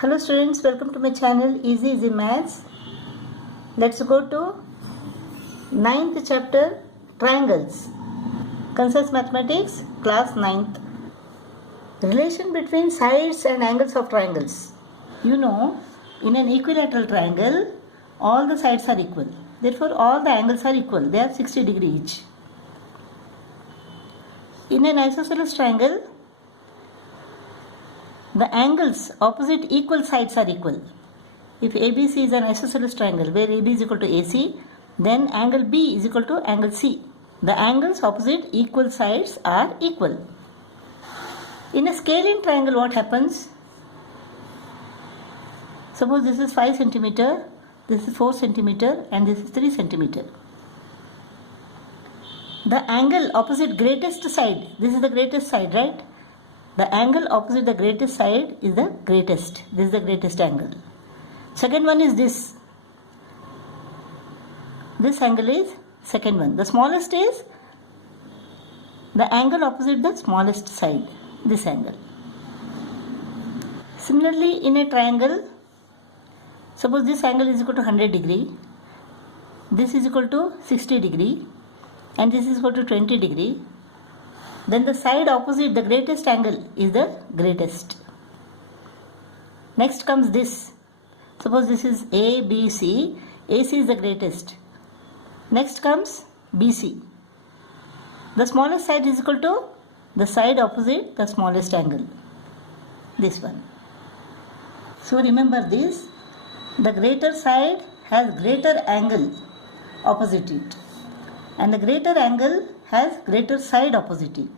Hello students, welcome to my channel Easy Maths. Let's go to 9th chapter, Triangles. Concise Mathematics, class 9th. Relation between sides and angles of triangles. You know, in an equilateral triangle, all the sides are equal. Therefore, all the angles are equal. They are 60 degrees each. In an isosceles triangle, the angles opposite equal sides are equal. If ABC is an isosceles triangle where AB is equal to AC, then angle B is equal to angle C. The angles opposite equal sides are equal. In a scalene triangle, what happens? Suppose this is 5 centimeter, this is 4 centimeter, and this is 3 centimeter. The angle opposite greatest side, this is the greatest side, right? The angle opposite the greatest side is the greatest. This is the greatest angle. Second one is this. This angle is second one. The smallest is the angle opposite the smallest side. This angle. Similarly, in a triangle, suppose this angle is equal to 100 degree. This is equal to 60 degree. And this is equal to 20 degree. Then the side opposite the greatest angle is the greatest. Next comes this. Suppose this is ABC. AC is the greatest. Next comes BC. The smallest side is equal to the side opposite the smallest angle. This one. So remember this. The greater side has greater angle opposite it. And the greater angle has greater side opposite it.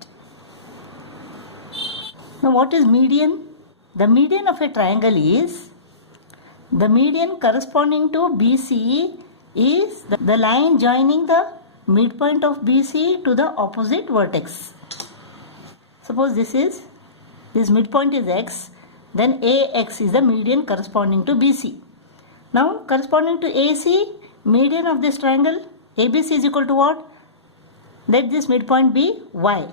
Now what is median? The median of a triangle is the median corresponding to BC is the line joining the midpoint of BC to the opposite vertex. Suppose this midpoint is X, then AX is the median corresponding to BC. Now corresponding to AC, median of this triangle ABC is equal to what? Let this midpoint be Y.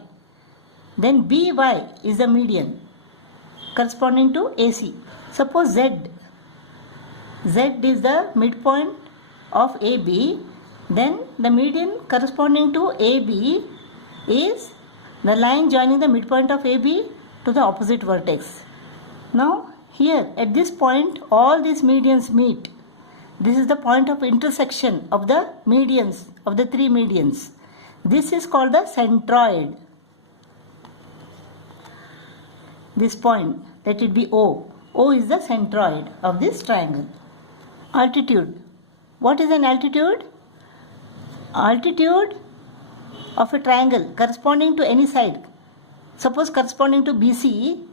Then BY is the median corresponding to AC. Suppose Z is the midpoint of AB. Then the median corresponding to AB is the line joining the midpoint of AB to the opposite vertex. Now here at this point all these medians meet. This is the point of intersection of the medians, of the three medians. This is called the centroid. This point, let it be O. O is the centroid of this triangle. Altitude. What is an altitude? Altitude of a triangle corresponding to any side. Suppose corresponding to BC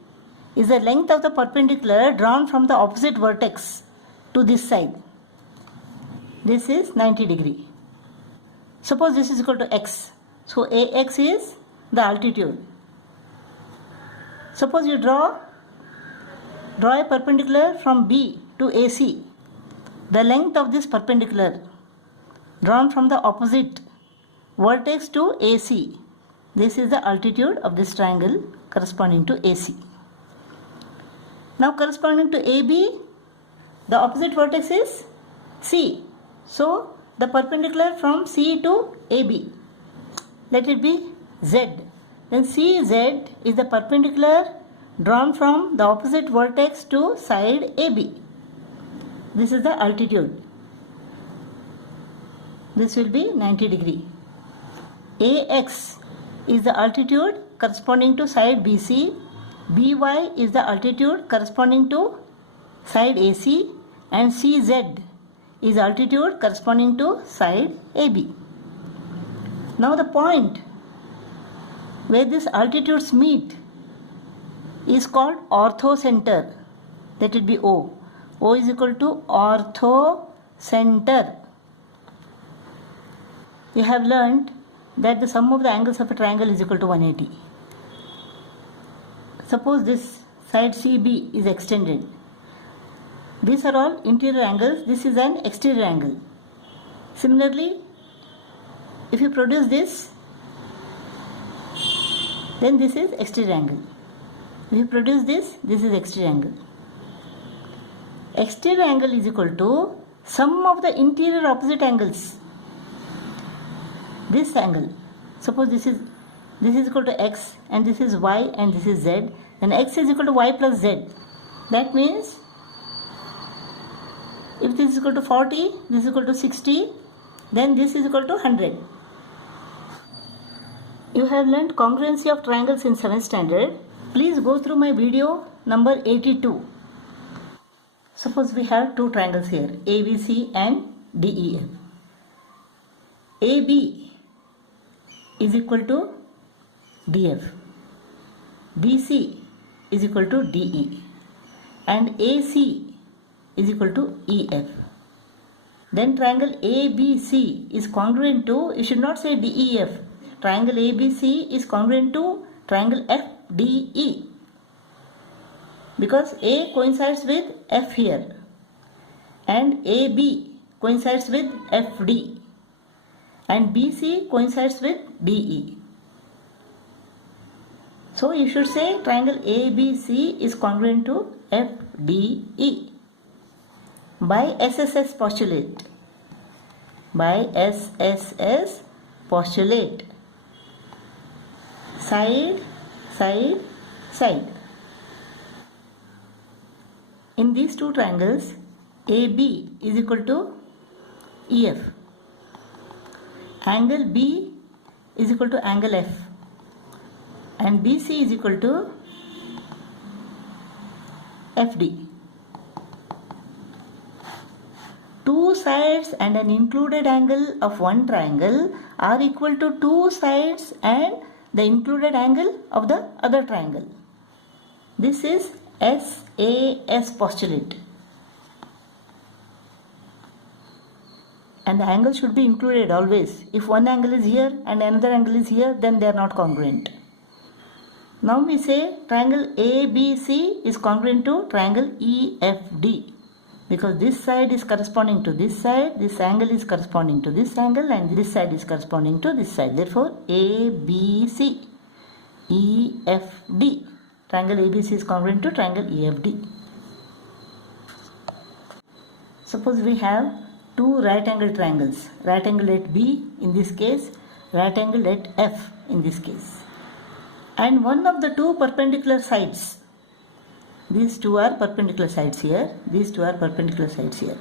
is the length of the perpendicular drawn from the opposite vertex to this side. This is 90 degree. Suppose this is equal to X. So AX is the altitude. Suppose you draw a perpendicular from B to AC. The length of this perpendicular drawn from the opposite vertex to AC. This is the altitude of this triangle corresponding to AC. Now corresponding to AB, the opposite vertex is C. So the perpendicular from C to AB, let it be Z. Then CZ is the perpendicular drawn from the opposite vertex to side AB. This is the altitude. This will be 90 degree. AX is the altitude corresponding to side BC. BY is the altitude corresponding to side AC. And CZ is altitude corresponding to side AB. Now the point where these altitudes meet is called orthocenter. Let it be O. O is equal to orthocenter. You have learnt that the sum of the angles of a triangle is equal to 180. Suppose this side CB is extended. These are all interior angles. This is an exterior angle. Similarly, if you produce this, then this is exterior angle. If you produce this, this is exterior angle. exterior angle is equal to sum of the interior opposite angles. This angle, suppose this is equal to x and this is y and this is z, then x is equal to y plus z. That means if this is equal to 40, this is equal to 60, then this is equal to 100. You have learnt congruency of triangles in 7th standard. Please go through my video number 82. Suppose we have two triangles here, ABC and DEF. AB is equal to DF. BC is equal to DE. And AC is equal to EF. Then triangle ABC is congruent to, you should not say DEF. Triangle ABC is congruent to triangle FDE. Because A coincides with F here. And AB coincides with FD. And BC coincides with DE. So you should say triangle ABC is congruent to FDE by SSS postulate. By SSS postulate. Side, side, side. In these two triangles, AB is equal to EF. Angle B is equal to angle F. And BC is equal to FD. Two sides and an included angle of one triangle are equal to two sides and the included angle of the other triangle. This is SAS postulate. And the angle should be included always. If one angle is here and another angle is here, then they are not congruent. Now we say triangle ABC is congruent to triangle EFD. Because this side is corresponding to this side, this angle is corresponding to this angle, and this side is corresponding to this side. Therefore, ABC, EFD. Triangle ABC is congruent to triangle EFD. Suppose we have two right angle triangles. Right angle at B in this case, right angle at F in this case. And one of the two perpendicular sides. These two are perpendicular sides here. These two are perpendicular sides here.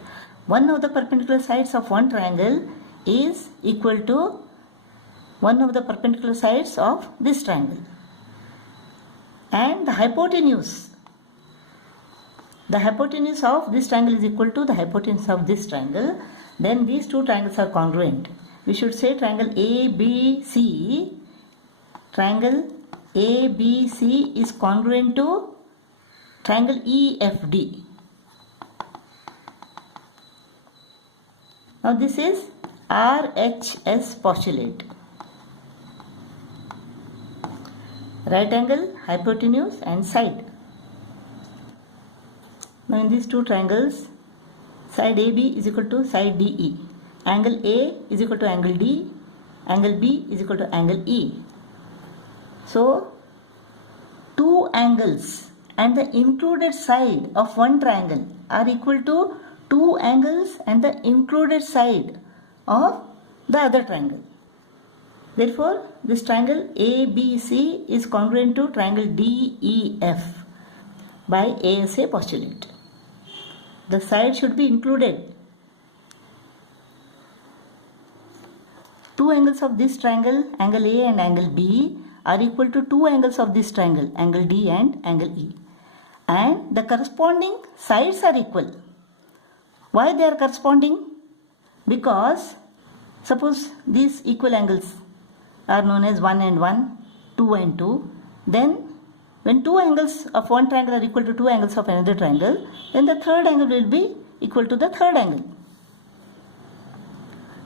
One of the perpendicular sides of one triangle is equal to one of the perpendicular sides of this triangle. And the hypotenuse of this triangle is equal to the hypotenuse of this triangle. Then these two triangles are congruent. We should say triangle ABC. Triangle ABC is congruent to triangle EFD. Now this is RHS postulate. Right angle, hypotenuse and side. Now in these two triangles, side AB is equal to side DE. Angle A is equal to angle D. Angle B is equal to angle E. So, two angles and the included side of one triangle are equal to two angles and the included side of the other triangle. Therefore, this triangle ABC is congruent to triangle DEF by ASA postulate. The side should be included. Two angles of this triangle, angle A and angle B, are equal to two angles of this triangle, angle D and angle E. And the corresponding sides are equal. Why they are corresponding? Because suppose these equal angles are known as 1 and 1, 2 and 2. Then when two angles of one triangle are equal to two angles of another triangle, then the third angle will be equal to the third angle.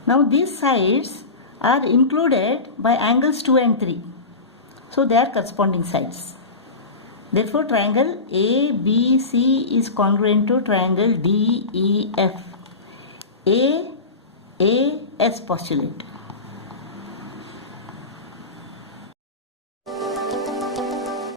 Now these sides are included by angles 2 and 3. So they are corresponding sides. Therefore triangle ABC is congruent to triangle DEF. AS postulate.